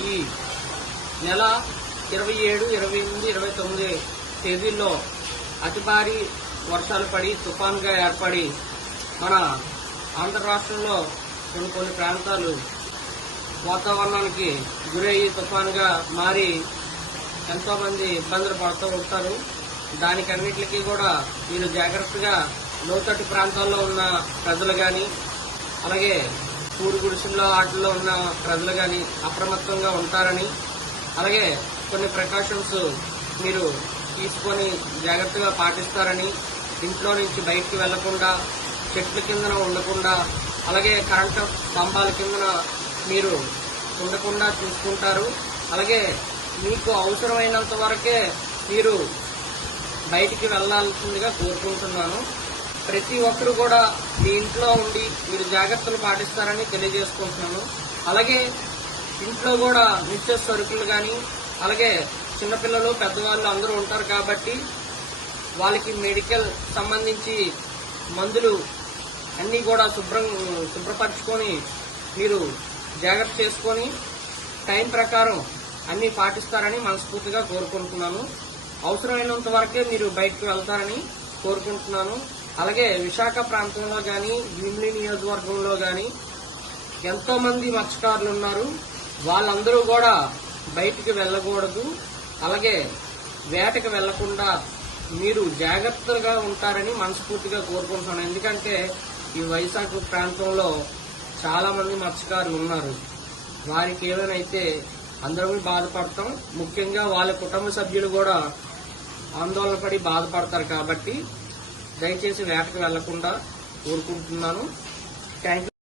ఈ నెల ఇరవై ఏడు ఇరవై ఎనిమిది ఇరవై తొమ్మిది తేదీల్లో అతి భారీ వర్షాలు పడి తుఫాన్గా ఏర్పడి మన ఆంధ్ర రాష్ట్రంలో కొన్ని కొన్ని ప్రాంతాలు వాతావరణానికి గురయ్యి తుఫాన్గా మారి ఎంతోమంది ఇబ్బందులు పడుతూ ఉంటారు. దానికన్నిటికీ కూడా మీరు జాగ్రత్తగా లోతట్టు ప్రాంతాల్లో ఉన్న ప్రజలు కానీ అలాగే పూరు గుడిసెల్లో వాటిల్లో ఉన్న ప్రజలు కానీ అప్రమత్తంగా ఉంటారని అలాగే కొన్ని ప్రికాషన్స్ మీరు తీసుకొని జాగ్రత్తగా పాటిస్తారని ఇంట్లో నుంచి బయటికి వెళ్ళకుండా చెట్ల కిందన ఉండకుండా అలాగే కరెంటు స్తంభాల కిందన మీరు ఉండకుండా చూసుకుంటారు. అలాగే మీకు అవసరమైనంత వరకే మీరు బయటికి వెళ్ళాల్సిందిగా కోరుకుంటున్నాను. ప్రతి ఒక్కరు కూడా మీ ఇంట్లో ఉండి మీరు జాగ్రత్తలు పాటిస్తారని తెలియజేసుకుంటున్నాను. అలాగే ఇంట్లో కూడా నిత్య సరుకులు కానీ అలాగే చిన్నపిల్లలు పెద్దవాళ్ళు అందరూ ఉంటారు కాబట్టి వాళ్ళకి మెడికల్ సంబంధించి మందులు అన్నీ కూడా శుభ్రం శుభ్రపరచుకొని మీరు జాగ్రత్త చేసుకొని టైం ప్రకారం అన్నీ పాటిస్తారని మనస్ఫూర్తిగా కోరుకుంటున్నాను. అవసరమైనంత వరకే మీరు బయటకు వెళ్తారని కోరుకుంటున్నాను. అలాగే విశాఖ ప్రాంతంలో కానీ భీమిలి నియోజకవర్గంలో కానీ ఎంతో మంది మత్స్యకారులు ఉన్నారు. వాళ్ళందరూ కూడా బయటికి వెళ్ళకూడదు. అలాగే వేటకు వెళ్ళకుండా మీరు జాగ్రత్తగా ఉంటారని మనస్ఫూర్తిగా కోరుకుంటున్నాను. ఎందుకంటే ఈ వైశాఖ ప్రాంతంలో చాలా మంది మత్స్యకారులు ఉన్నారు. వారికి ఏమైనా అయితే అందరం బాధపడతాం. ముఖ్యంగా వాళ్ళ కుటుంబ సభ్యులు కూడా ఆందోళన పడి బాధపడతారు కాబట్టి దయచేసి వేటకు వెళ్ళకుండా కోరుకుంటున్నాను. థ్యాంక్